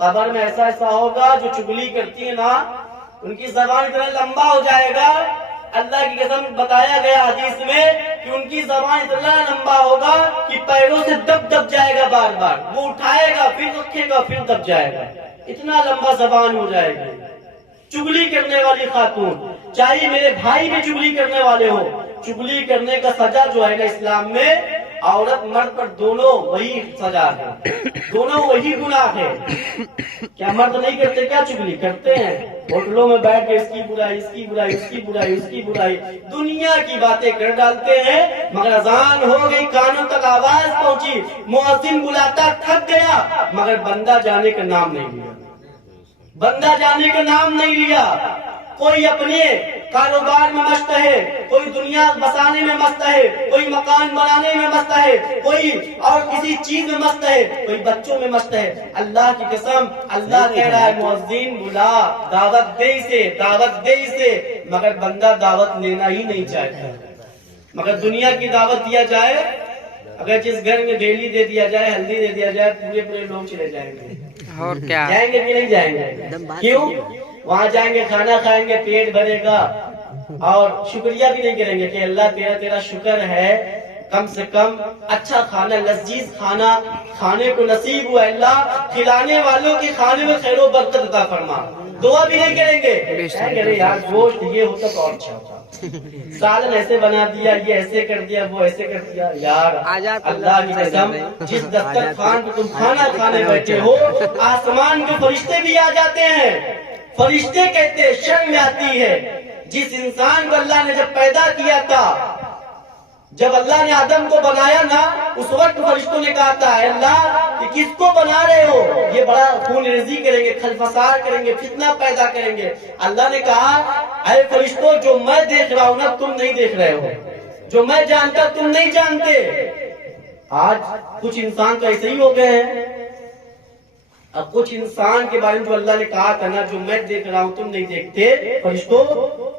قبر میں ایسا ہوگا جو چگلی کرتی ہے نا, ان کی زبان اتنا لمبا ہو جائے گا. اللہ کی قسم بتایا گیا حدیث میں کہ ان کی زبان اتنا لمبا ہوگا کہ پیروں سے دب جائے گا, بار بار وہ اٹھائے گا, پھر رکھے گا, پھر دب جائے گا, اتنا لمبا زبان ہو جائے گی. چگلی کرنے والی خاتون, چاہیے میرے بھائی بھی چگلی کرنے والے ہو, چگلی کرنے کا سزا جو ہے نا اسلام میں, عورت مرد پر دونوں وہی سزا ہے, دونوں وہی گناہ ہے. کیا مرد نہیں کرتے, کیا چگلی کرتے ہیں؟ ہوٹلوں میں بیٹھ کے اس کی برائی, اس کی برائی, اس کی برائی, اس کی برائی, دنیا کی باتیں کر ڈالتے ہیں. مگر اذان ہو گئی, کانوں تک آواز پہنچی, مؤذن بلاتا تھک گیا, مگر بندہ جانے کا نام نہیں لیا, بندہ جانے کا نام نہیں لیا. کوئی اپنے کاروبار میں مست ہے, کوئی دنیا بسانے میں مست ہے, کوئی مکان بنانے میں مست ہے, کوئی اور کسی چیز میں مست ہے, کوئی بچوں میں مست ہے. اللہ کی قسم اللہ کہہ رہا ہے مؤذن بلا, دعوت دے اسے, دعوت دے اسے, مگر بندہ دعوت لینا ہی نہیں چاہتا. مگر دنیا کی دعوت دیا جائے, اگر جس گھر میں ڈیلی دے دیا جائے, ہلدی دے دیا جائے, پورے لوگ چلے جائیں گے. اور کیا جائیں گے کہ نہیں جائیں گے؟ کیوں؟ وہاں جائیں گے, کھانا کھائیں گے, پیٹ بھرے گا, اور شکریہ بھی نہیں کریں گے کہ اللہ تیرا شکر ہے, کم سے کم اچھا کھانا, لذیذ کھانا کھانے کو نصیب ہوا, اللہ کھلانے والوں کے کھانے میں خیر و برکت عطا فرما. دعا بھی نہیں کریں گے, یار گوشت یہ ہوتا تو اور اچھا ہوتا, سالن ایسے بنا دیا, یہ ایسے کر دیا, وہ ایسے کر دیا. یار اللہ کی قسم جس دسترخوان پہ تم کھانا کھانے بیٹھے ہو, آسمان کے فرشتے بھی آ جاتے ہیں. فرشتے کہتے ہیں, شرم آتی ہے, جس انسان کو اللہ نے جب پیدا کیا تھا, جب اللہ نے آدم کو بنایا نا, اس وقت فرشتوں نے کہا تھا اے اللہ کہ کس کو بنا رہے ہو, یہ بڑا خون ریزی کریں گے, خلفسار کریں گے, فتنہ پیدا کریں گے. اللہ نے کہا اے فرشتوں, جو میں دیکھ رہا ہوں نا تم نہیں دیکھ رہے ہو, جو میں جانتا تم نہیں جانتے. آج کچھ انسان تو ایسے ہی ہو گئے ہیں. اب کچھ انسان کے بارے میں جو اللہ نے کہا تھا نا, جو میں دیکھ رہا ہوں تم نہیں دیکھتے, فرشتوں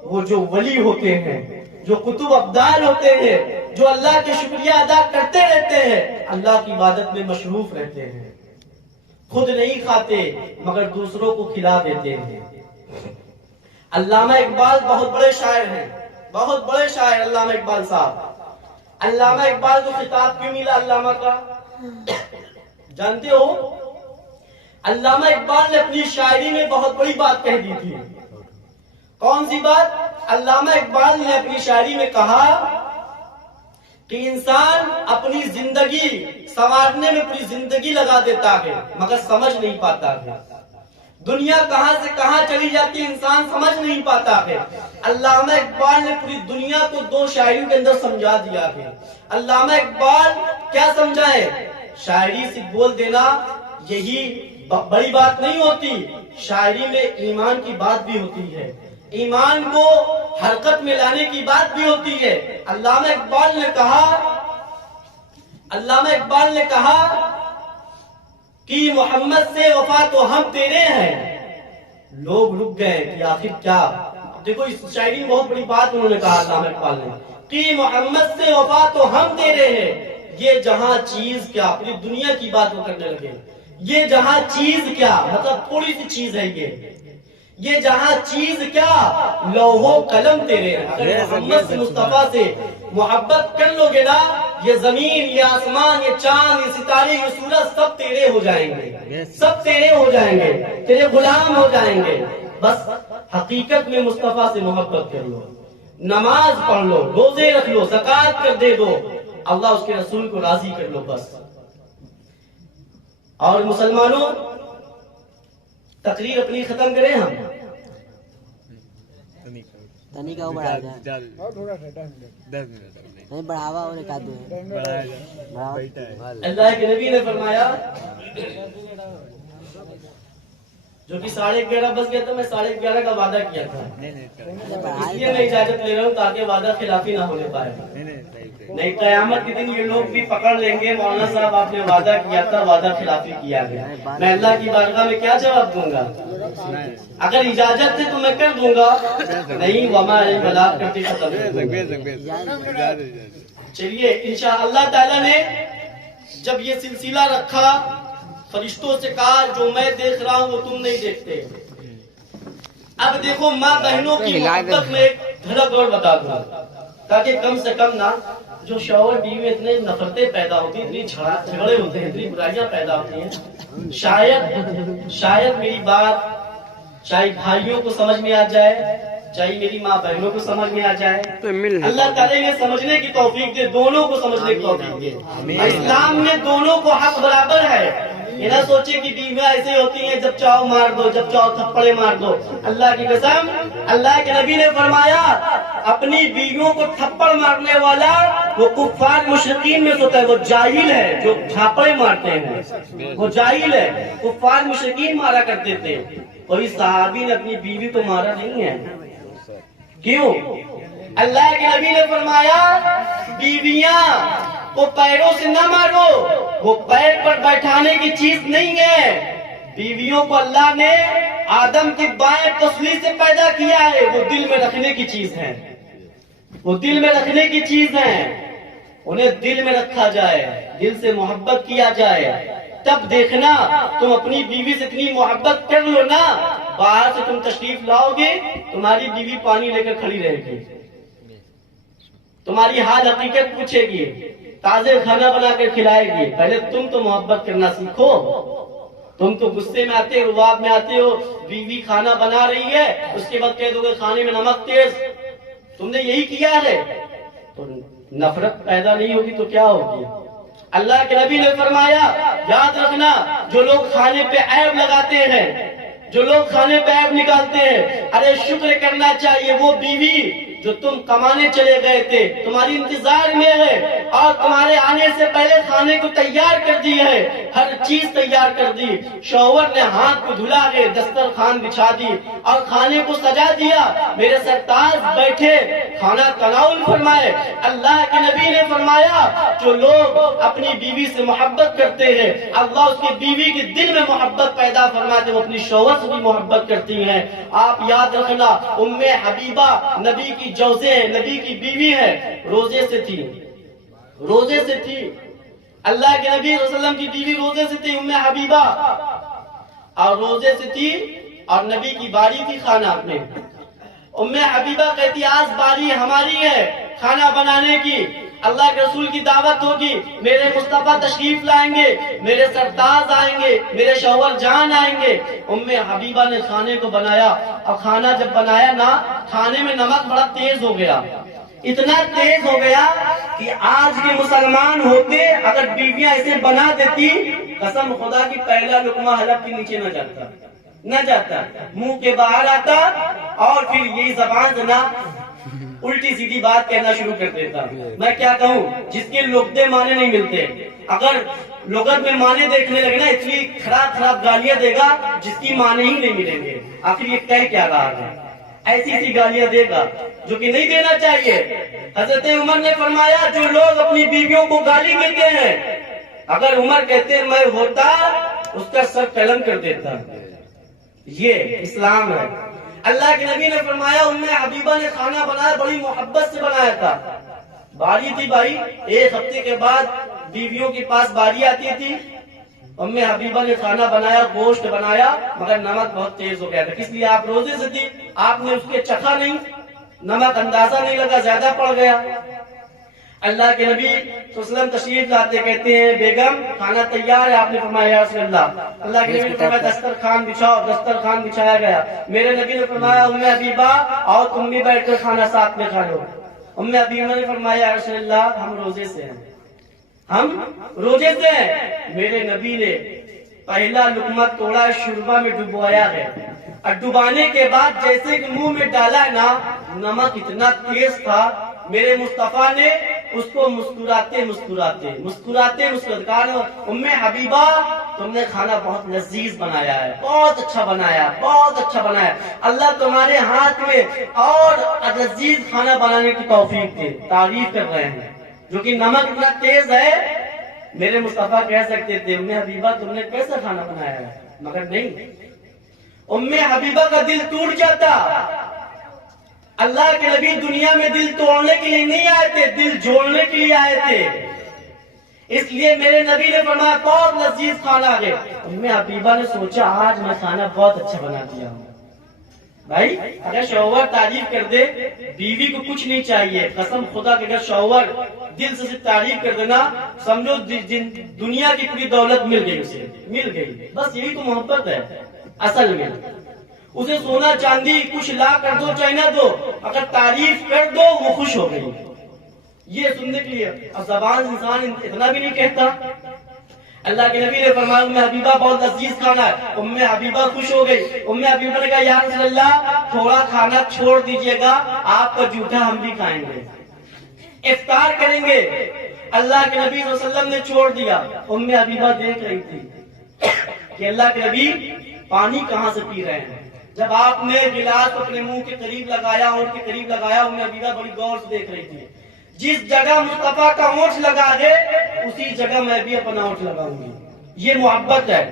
وہ جو ولی ہوتے ہیں, جو قطب ابدال ہوتے ہیں, جو اللہ کے شکریہ ادا کرتے رہتے ہیں, اللہ کی عبادت میں مصروف رہتے ہیں, خود نہیں کھاتے مگر دوسروں کو کھلا دیتے ہیں. علامہ اقبال بہت بڑے شاعر ہیں, بہت بڑے شاعر علامہ اقبال صاحب. علامہ اقبال کو خطاب کیوں ملا علامہ کا جانتے ہو؟ علامہ اقبال نے اپنی شاعری میں بہت بڑی بات کہہ دی تھی. کون سی بات؟ علامہ اقبال نے اپنی شاعری میں کہا کہ انسان اپنی زندگی سنوارنے میں پوری زندگی لگا دیتا ہے مگر سمجھ نہیں پاتا ہے. دنیا کہاں سے کہاں چلی جاتی ہے انسان سمجھ نہیں پاتا ہے. علامہ اقبال نے پوری دنیا کو دو شاعریوں کے اندر سمجھا دیا ہے. علامہ اقبال کیا سمجھائے؟ شاعری سے بول دینا یہی بڑی بات نہیں ہوتی, شاعری میں ایمان کی بات بھی ہوتی ہے, ایمان کو حرکت میں لانے کی بات بھی ہوتی ہے. علامہ اقبال نے کہا کہ محمد سے وفا تو ہم تیرے ہیں. لوگ رک گئے کہ آخر کیا دیکھو اس شاعری میں بہت بڑی بات انہوں نے کہا علامہ اقبال نے کہ محمد سے وفا تو ہم تیرے ہیں، یہ جہاں چیز کیا، اپنی دنیا کی بات وہ کرنے لگے، یہ جہاں چیز کیا مطلب تھوڑی سی چیز ہے، یہ جہاں چیز کیا لوح و قلم تیرے ہیں۔ اگر محمد سے مصطفیٰ سے محبت کر لو گے نا، یہ زمین، یہ آسمان، یہ چاند، یہ ستارے، یہ سورج سب تیرے ہو جائیں گے، سب تیرے ہو جائیں گے، تیرے غلام ہو جائیں گے۔ بس حقیقت میں مصطفیٰ سے محبت کر لو، نماز پڑھ لو، روزے رکھ لو، زکوٰۃ کر دے دو، اللہ اس کے رسول کو راضی کر لو بس۔ اور مسلمانوں تقریر اپنی ختم کریں ہم، اللہ کے نبی نے فرمایا جو کہ 11:30 بج گیا تھا، میں 11:30 کا وعدہ کیا تھا، اس لیے میں اجازت لے رہا ہوں تاکہ وعدہ خلافی نہ ہونے پائے، نہیں قیامت کے دن یہ لوگ بھی پکڑ لیں گے مولانا صاحب آپ نے وعدہ کیا تھا، وعدہ خلافی کیا گیا، میں اللہ کی بارگاہ میں کیا جواب دوں گا؟ اگر اجازت ہے تو میں کر دوں گا، نہیں وما البلاغ کرتے ختم۔ چلیے انشاءاللہ اللہ تعالیٰ نے جب یہ سلسلہ رکھا، فرشتوں سے کہا جو میں دیکھ رہا ہوں وہ تم نہیں دیکھتے۔ اب دیکھو ماں بہنوں کی محبت میں ایک دھڑک اور بتا دوں تاکہ کم سے کم نہ جو شوہر بیوی میں اتنے نفرتیں پیدا ہوتی ہیں، اتنی جھگڑے ہوتے ہیں، اتنی برائیاں پیدا ہوتی ہیں، شاید میری بات چاہے بھائیوں کو سمجھ میں آ جائے، چاہے میری ماں بہنوں کو سمجھ میں آ جائے، اللہ تعالیٰ نے سمجھنے کی توفیق دے، دونوں کو سمجھنے کی توفیق دے۔ اسلام میں دونوں کو حق برابر ہے، یہ نہ سوچے کہ بیویاں ایسے ہوتی ہیں جب چاہو مار دو، جب چاہو تھپڑے مار دو۔ اللہ کی قسم، اللہ کے نبی نے فرمایا اپنی بیویوں کو تھپڑ مارنے والا وہ کفار مشرکین میں ہوتا ہے، وہ جاہل ہے جو تھپڑے مارتے ہیں، وہ جاہل ہے۔ کفار مشرکین مارا کرتے تھے، کوئی صحابی نے اپنی بیوی کو مارا نہیں ہے، کیوں؟ اللہ کے نبی نے فرمایا بیویاں کو پیروں سے نہ مارو، وہ پیر پر بیٹھانے کی چیز نہیں ہے، بیویوں کو اللہ نے آدم کی بائیں پسلی سے پیدا کیا ہے، وہ دل میں رکھنے کی چیز ہے، وہ دل میں رکھنے کی چیز ہے، انہیں دل میں رکھا جائے، دل سے محبت کیا جائے، تب دیکھنا تم اپنی بیوی سے اتنی محبت کر لو نا، باہر سے تم تشریف لاؤ گے تمہاری بیوی پانی لے کر کھڑی رہے گی، تمہاری حال حقیقت پوچھے گی، تازے کھانا بنا کر کھلائے گی۔ پہلے تم تو محبت کرنا سیکھو، تم تو غصے میں آتے ہو، رواب میں آتے ہو، بیوی کھانا بنا رہی ہے اس کے بعد کہہ دو گے کھانے میں نمک تیز، تم نے یہی کیا ہے، تو نفرت پیدا نہیں ہوگی تو کیا ہوگی؟ اللہ کے نبی نے فرمایا یاد رکھنا جو لوگ کھانے پہ عیب لگاتے ہیں، جو لوگ کھانے پہ عیب نکالتے ہیں، ارے شکر کرنا چاہیے وہ بیوی جو تم کمانے چلے گئے تھے تمہاری انتظار میں ہے اور تمہارے آنے سے پہلے کھانے کو تیار کر دی ہے، ہر چیز تیار کر دی، شوہر نے ہاتھ کو دھلا کے دسترخوان بچھا دی اور کھانے کو سجا دیا، میرے سرتاج بیٹھے کھانا تناول فرمائے۔ اللہ کے نبی نے فرمایا جو لوگ اپنی بیوی سے محبت کرتے ہیں اللہ اس کی بیوی کے دل میں محبت پیدا فرماتے، وہ اپنی شوہر سے بھی محبت کرتی ہیں۔ آپ یاد رکھنا ام حبیبہ نبی کی جوزے ہے، نبی کی بیوی ہے، روزے سے تھی، روزے سے تھی، اللہ کے نبی صلی اللہ علیہ وسلم کی بیوی روزے سے تھی ام حبیبہ، اور روزے سے تھی اور نبی کی باری تھی کھانا میں۔ ام حبیبہ کہتی آج باری ہماری ہے کھانا بنانے کی، اللہ کے رسول کی دعوت ہوگی، میرے مصطفیٰ تشریف لائیں گے، میرے سرتاز آئیں گے، میرے شوہر جان آئیں گے۔ ام حبیبہ نے کھانے کو بنایا اور کھانا جب بنایا نا کھانے میں نمک بڑا تیز ہو گیا، اتنا تیز ہو گیا کہ آج کے مسلمان ہوتے اگر بیویاں اسے بنا دیتی قسم خدا کی پہلا لقمہ حلق کے نیچے نہ جاتا، منہ کے باہر آتا اور پھر یہی زبان سے نہ الٹی سیدھی بات کہنا شروع کر دیتا۔ میں کیا کہوں جس کے لغتے معنی نہیں ملتے، اگر لغت میں معنی دیکھنے لگے نا اتنی خراب گالیاں دے گا جس کی معنی ہی نہیں ملیں گے، آخر یہ کہہ کیا رہا ہے، ایسی گالیاں دے گا جو کہ نہیں دینا چاہیے۔ حضرت عمر نے فرمایا جو لوگ اپنی بیویوں کو گالی دیتے ہیں اگر عمر کہتے میں ہوتا اس کا سر قلم کر دیتا، یہ اسلام ہے۔ اللہ کے نبی نے فرمایا ام حبیبہ نے کھانا بنایا، بڑی محبت سے بنایا تھا. باری تھی بھائی، ایک ہفتے کے بعد بیویوں کے پاس باری آتی تھی. ام حبیبہ نے کھانا بنایا، گوشت بنایا، مگر نمک بہت تیز ہو گیا تھا. کس لیے؟ آپ روزے سے تھی، آپ نے اس کے چکھا نہیں، نمک اندازہ نہیں لگا، زیادہ پڑ گیا. اللہ کے نبی صلی اللہ علیہ وسلم تشریف لاتے کہتے ہیں بیگم کھانا تیار ہے. آپ نے فرمایا یا رسول اللہ. اللہ کے نبی نے فرمایا دسترخوان بچھاؤ. دسترخوان بچھایا گیا. میرے نبی نے فرمایا ام حبیبہ آؤ تم بھی بیٹھ کر کھانا ساتھ میں کھا لو. ام حبیبہ نے فرمایا یا رسول اللہ ہم روزے سے ہیں، ہم روزے سے ہیں. میرے نبی نے پہلا لقمہ توڑا، شوربہ میں ڈبویا ہے، اور ڈبانے کے بعد جیسے کہ منہ میں ڈالا ہے نا، نمک اتنا تیز تھا، میرے مصطفیٰ نے اس کو مسکراتے کہا ام حبیبہ تم نے کھانا بہت لذیذ بنایا ہے، بہت اچھا بنایا، بہت اچھا بنایا. اللہ تمہارے ہاتھ میں اور لذیذ کھانا بنانے کی توفیق دے. تعریف کر رہے ہیں، جو کہ نمک اتنا تیز ہے. میرے مصطفیٰ کہہ سکتے تھے ام حبیبہ تم نے کیسا کھانا بنایا ہے، مگر نہیں. ام حبیبہ کا دل ٹوٹ جاتا. اللہ کے نبی دنیا میں دل توڑنے کے لیے نہیں آئے تھے، دل جوڑنے کے لیے آئے تھے. اس لیے میرے نبی نے فرمایا بہت لذیذ کھانا ہے. ام حبیبہ نے سوچا آج میں کھانا بہت اچھا بنا دیا ہوں. بھائی اگر شوہر تعریف کر دے، بیوی کو کچھ نہیں چاہیے. قسم خدا کہ اگر شوہر دل سے تعریف کر دینا، سمجھو دنیا کی پوری دولت مل گئی، اسے مل گئی. بس یہی تو محبت ہے اصل میں. اسے سونا چاندی کچھ لا کر دو چاہے نہ دو، اگر تعریف کر دو وہ خوش ہو گئی. یہ سننے کے لیے اب زبان انسان اتنا بھی نہیں کہتا. اللہ کے نبی نے فرمایا ام حبیبہ بہت لذیذ کھانا ہے. ام حبیبہ خوش ہو گئی. ام حبیبہ نے کہا یا رسول اللہ تھوڑا کھانا چھوڑ دیجئے گا، آپ کا جھوٹا ہم بھی کھائیں گے، افطار کریں گے. اللہ کے نبی صلی اللہ علیہ وسلم نے چھوڑ دیا. ام حبیبہ دیکھ رہی تھی کہ اللہ کے نبی پانی کہاں سے پی رہے ہیں. جب آپ نے گلاس اپنے منہ کے قریب لگایا، اور کے قریب لگایا، ام حبیبہ بڑی غور سے دیکھ رہی تھی. جس جگہ مصطفیٰ کا ہونٹ لگا دے اسی جگہ میں بھی اپنا ہونٹ لگاؤں گی. یہ محبت ہے.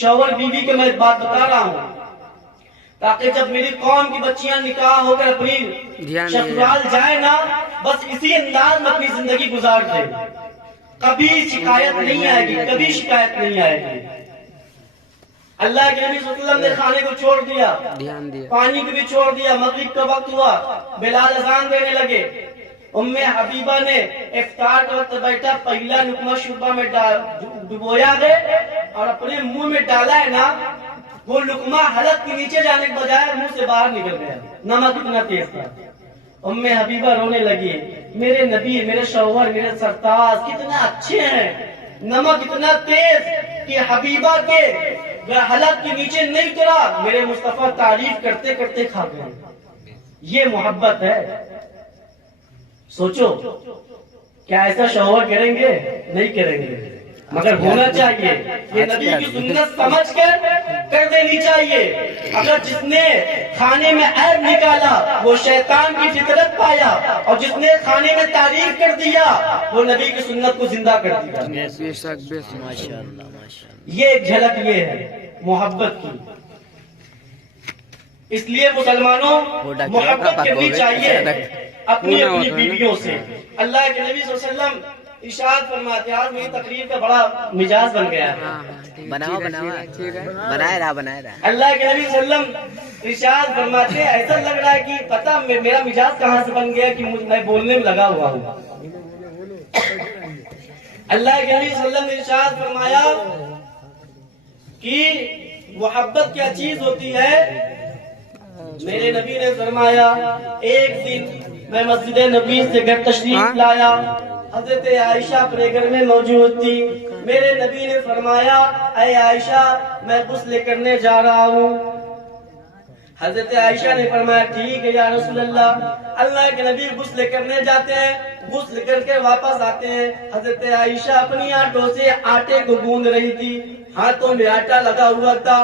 شوہر بیوی کے میں بات بتا رہا ہوں تاکہ جب میری قوم کی بچیاں نکاح ہو کر اپنی سسرال جائیں نا، بس اسی انداز میں اپنی زندگی گزار دیں. کبھی شکایت نہیں آئے گی، کبھی شکایت نہیں آئے گی. اللہ کے نبی صلی اللہ علیہ وسلم نے کھانے کو چھوڑ دیا، پانی کو بھی چھوڑ دیا. مغرب کا وقت ہوا، بلال اذان دینے لگے. ام حبیبہ نے افطار کا وقت بیٹھا، پہلا لقمہ شوربہ میں ڈبویا گئے اور اپنے منہ میں ڈالا ہے نا، وہ لقمہ حلق کے نیچے جانے کے بجائے منہ سے باہر نکل گیا، نمک اتنا تیز تھا. ام حبیبہ رونے لگی. میرے نبی، میرے شوہر، میرے سرتاج کتنے اچھے ہیں، نمک اتنا تیز کہ حبیبہ کے حلق کے نیچے نہیں اترا. میرے مصطفیٰ تعریف کرتے کرتے کھا گئے. یہ محبت ہے. سوچو کیا ایسا شوہر کریں گے؟ نہیں کریں گے، مگر ہونا چاہیے. یہ نبی کی سنت سمجھ کر دینی چاہیے. اگر جس نے کھانے میں عیب نکالا وہ شیطان کی فطرت پایا، اور جس نے کھانے میں تعریف کر دیا وہ نبی کی سنت کو زندہ کر دیا. یہ ایک جھلک یہ ہے محبت کی. اس لیے مسلمانوں محبت کرنی چاہیے اپنی بیویوں سے. اللہ کے نبی صلی اللہ علیہ وسلم ارشاد فرماتے. آج میری تقریر کا بڑا مزاج بن گیا ہے. اللہ کے نبی صلی اللہ علیہ وسلم ارشاد فرماتے ایسا لگ رہا ہے کہ پتہ میرا مزاج کہاں سے بن گیا کہ میں بولنے میں لگا ہوا ہوں. اللہ کے نبی صلی اللہ علیہ وسلم نے ارشاد فرمایا کہ محبت کیا چیز ہوتی ہے. میرے نبی نے فرمایا ایک دن میں مسجد نبی سے گھر تشریف لایا، حضرت عائشہ اپنے گھر میں موجود تھی. میرے نبی نے فرمایا اے عائشہ میں غسل کرنے جا رہا ہوں. حضرت عائشہ نے فرمایا ٹھیک ہے یا رسول اللہ. اللہ کے نبی غسل کرنے جاتے ہیں، غسل کر کے واپس آتے ہیں. حضرت عائشہ اپنی آنٹوں سے آٹے کو گوندھ رہی تھی، ہاتھوں میں آٹا لگا ہوا تھا.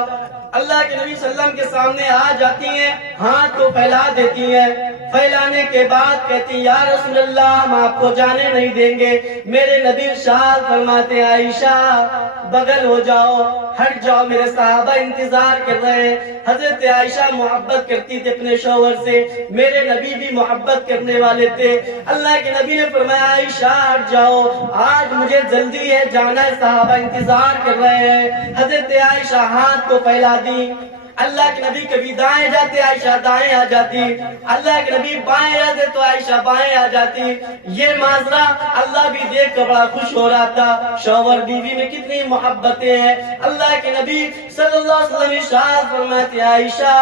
اللہ کے نبی صلی اللہ علیہ وسلم کے سامنے آ جاتی ہیں، ہاتھ کو پھیلا دیتی ہیں، پھیلانے کے بعد کہتی یا رسول اللہ ہم آپ کو جانے نہیں دیں گے۔ میرے نبی ارشاد فرماتے ہیں عائشہ بغل ہو جاؤ، ہٹ جاؤ، میرے صحابہ انتظار کر رہے ہیں۔ حضرت عائشہ محبت کرتی تھی اپنے شوہر سے، میرے نبی بھی محبت کرنے والے تھے۔ اللہ کے نبی نے فرمایا عائشہ ہٹ جاؤ، آج مجھے جلدی ہے، جانا ہے، صحابہ انتظار کر رہے ہیں۔ حضرت عائشہ ہاتھ کو پھیلا دی۔ اللہ کے نبی کبھی دائیں جاتے، عائشہ دائیں آ جاتی، اللہ کے نبی بائیں جاتے تو عائشہ بائیں آ جاتی۔ یہ معاشرہ اللہ بھی دیکھ کر بڑا خوش ہو رہا تھا، شوہر بیوی میں کتنی محبتیں ہیں۔ اللہ کے نبی صلی اللہ علیہ وسلم ارشاد فرماتے عائشہ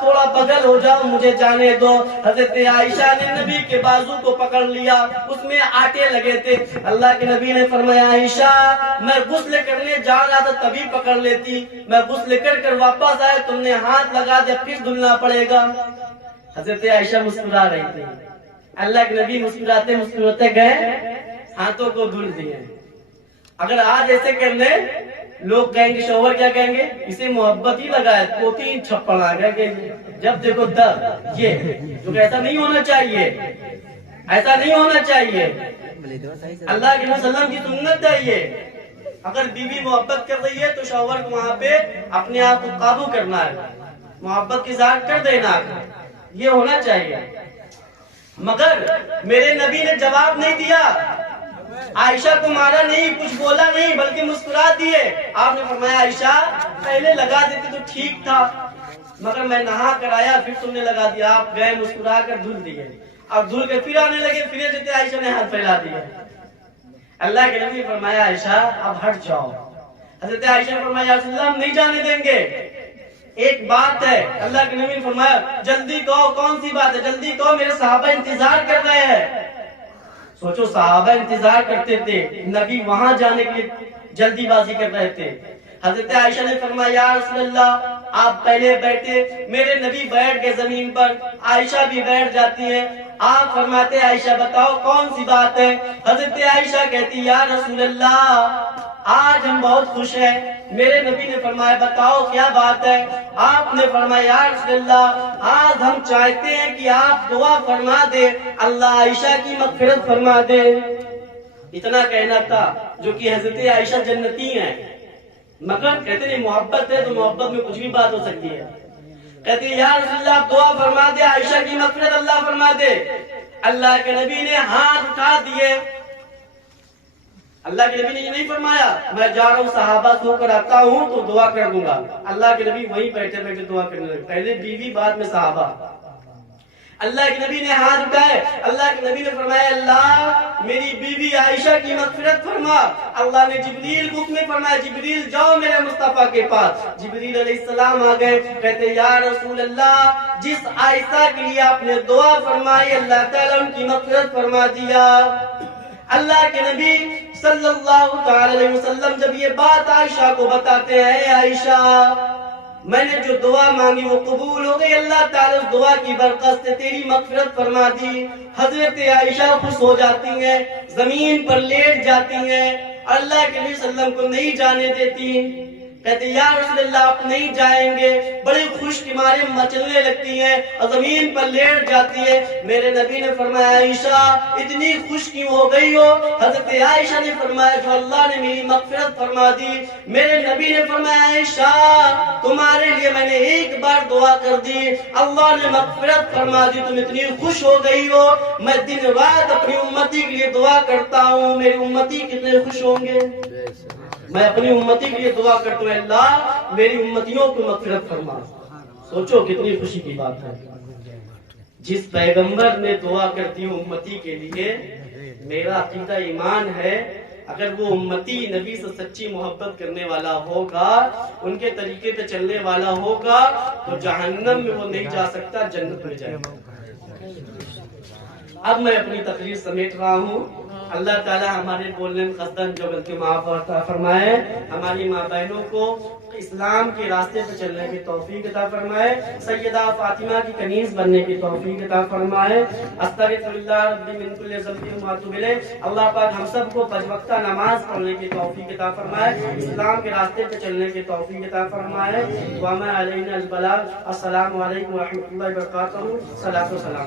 تھوڑا بغل ہو جاؤ، مجھے جانے دو۔ حضرت عائشہ نے نبی کے بازو کو پکڑ لیا، اس میں آٹے لگے تھے۔ اللہ کے نبی نے فرمایا عائشہ میں غسل کرنے جا رہا تھا تبھی پکڑ لیتی، میں غسل کر واپس آئے تم نے ہاتھ لگا دیا، پھر دھلنا پڑے گا۔ حضرت عائشہ مسکرا رہی تھی، اللہ کے نبی مسکراتے مسکراتے گئے، ہاتھوں کو دھل دیے۔ اگر آج ایسے کرنے لوگ کہیں گے، شوہر کیا کہیں گے، اسے محبت ہی لگائے تو تین چھپڑ آ گئے کہ جب دیکھو درد، یہ جو ایسا نہیں ہونا چاہیے، ایسا نہیں ہونا چاہیے۔ اللہ کے نبی صلی اللہ علیہ وسلم کی سنت ہے یہ، اگر بیوی محبت کر رہی ہے تو شوہر کو وہاں پہ اپنے آپ کو قابو کرنا ہے، محبت کی اظہار کر دینا، یہ ہونا چاہیے۔ مگر میرے نبی نے جواب نہیں دیا، عائشہ کو مارا نہیں، کچھ بولا نہیں، بلکہ مسکرا دیے۔ آپ نے فرمایا عائشہ پہلے لگا دیتے تو ٹھیک تھا، مگر میں نہا کر آیا پھر تم نے لگا دیا۔ آپ گئے مسکرا کر دھل دیے، اب دھل کر پھر آنے لگے، پھر جیتے عائشہ نے ہاتھ پھیلا دیا۔ اللہ کے نبی نے فرمایا عائشہ اب ہٹ جاؤ۔ حضرت عائشہ نے فرمایا یا رسول اللہ ہم نہیں جانے دیں گے، ایک بات ہے۔ اللہ کے نبی نے فرمایا جلدی کہو، کون سی بات ہے، جلدی کہو، میرے صحابہ انتظار کر رہے ہیں۔ سوچو صحابہ انتظار کرتے تھے، نبی وہاں جانے کے لیے جلدی بازی کر رہے تھے۔ حضرت عائشہ نے فرمایا یا رسول اللہ آپ پہلے بیٹھے، میرے نبی بیٹھ گئے زمین پر، عائشہ بھی بیٹھ جاتی ہے۔ آپ فرماتے عائشہ بتاؤ کون سی بات ہے۔ حضرت عائشہ کہتی یا رسول اللہ آج ہم بہت خوش ہیں۔ میرے نبی نے فرمایا بتاؤ کیا بات ہے۔ آپ نے فرمایا یا رسول اللہ آج ہم چاہتے ہیں کہ آپ دعا فرما دے، اللہ عائشہ کی مغفرت فرما دے۔ اتنا کہنا تھا، جو کہ حضرت عائشہ جنتی ہیں، مگر کہتے ہیں محبت ہے تو محبت میں کچھ بھی بات ہو سکتی ہے۔ کہتے ہیں یا رسول اللہ آپ دعا فرما دے، عائشہ کی مغفرت اللہ فرما دے۔ اللہ کے نبی نے ہاتھ اٹھا دیے۔ اللہ کے نبی نے یہ نہیں فرمایا میں جا رہا ہوں صحابہ سو کر آتا ہوں تو دعا کر دوں گا، اللہ کے نبی وہیں بیٹھے بیٹھے دعا کرنے لگے، پہلے بیوی بعد میں صحابہ۔ اللہ کے نبی نے ہاتھ اٹھائے، اللہ کے نبی نے فرمایا اللہ میری بیوی عائشہ کی مغفرت فرما۔ اللہ نے جبریل کو حکم فرمایا جبریل جاؤ میرے مصطفیٰ کے پاس۔ جبریل علیہ السلام آ گئے، کہتے یا رسول اللہ جس عائشہ کے لیے آپ نے دعا فرمائی اللہ تعالیٰ ان کی مغفرت فرما دیا۔ اللہ کے نبی صلی اللہ تعالی علیہ وسلم جب یہ بات عائشہ کو بتاتے ہیں عائشہ میں نے جو دعا مانگی وہ قبول ہو گئی، اللہ تعالیٰ اس دعا کی برکت سے تیری مغفرت فرما دی۔ حضرت عائشہ خوش ہو جاتی ہیں، زمین پر لیٹ جاتی ہیں، اللہ کے نبی صلی اللہ علیہ وسلم کو نہیں جانے دیتی۔ کہتے یا رسول اللہ آپ نہیں جائیں گے، بڑے خوش کے مارے مچلنے لگتی ہیں اور زمین پر لیٹ جاتی ہے۔ میرے نبی نے فرمایا عائشہ اتنی خوش کیوں ہو گئی ہو؟ حضرت عائشہ نے فرمایا جو اللہ نے میری مغفرت فرما دی۔ میرے نبی نے فرمایا عائشہ تمہارے لیے میں نے ایک بار دعا کر دی، اللہ نے مغفرت فرما دی، تم اتنی خوش ہو گئی ہو، میں دن رات اپنی امتی کے لیے دعا کرتا ہوں، میری امتی کتنے خوش ہوں گے۔ میں اپنی امتی کے لیے دعا کرتا ہوں اللہ میری امتیوں کو مغفرت فرما۔ سوچو کتنی خوشی کی بات ہے، جس پیغمبر نے دعا کرتی ہوں امتی کے لیے، میرا عقیدہ ایمان ہے اگر وہ امتی نبی سے سچی محبت کرنے والا ہوگا، ان کے طریقے پہ چلنے والا ہوگا تو جہنم میں وہ نہیں جا سکتا، جنت میں جائے گا۔ اب میں اپنی تقریر سمیٹ رہا ہوں۔ اللہ تعالی ہمارے بولنے میں قصدن جو غلطی معاف عطا فرمائے، ہماری ماں بہنوں کو اسلام کے راستے پہ چلنے کی توفیق عطا فرمائے، سیدہ فاطمہ کی کنیز بننے کی توفیق عطا فرمائے۔ استغفر اللہ ربی من کل ذنب و اتوب الیہ۔ اللہ پاک ہم سب کو پنج وقتہ نماز پڑھنے کی توفیق عطا فرمائے، اسلام کے راستے پہ چلنے کی توفیق عطا فرمائے۔ وما علینا البلاغ۔ السلام علیکم و رحمۃ اللہ وبرکاتہ۔ صلاۃ و سلام۔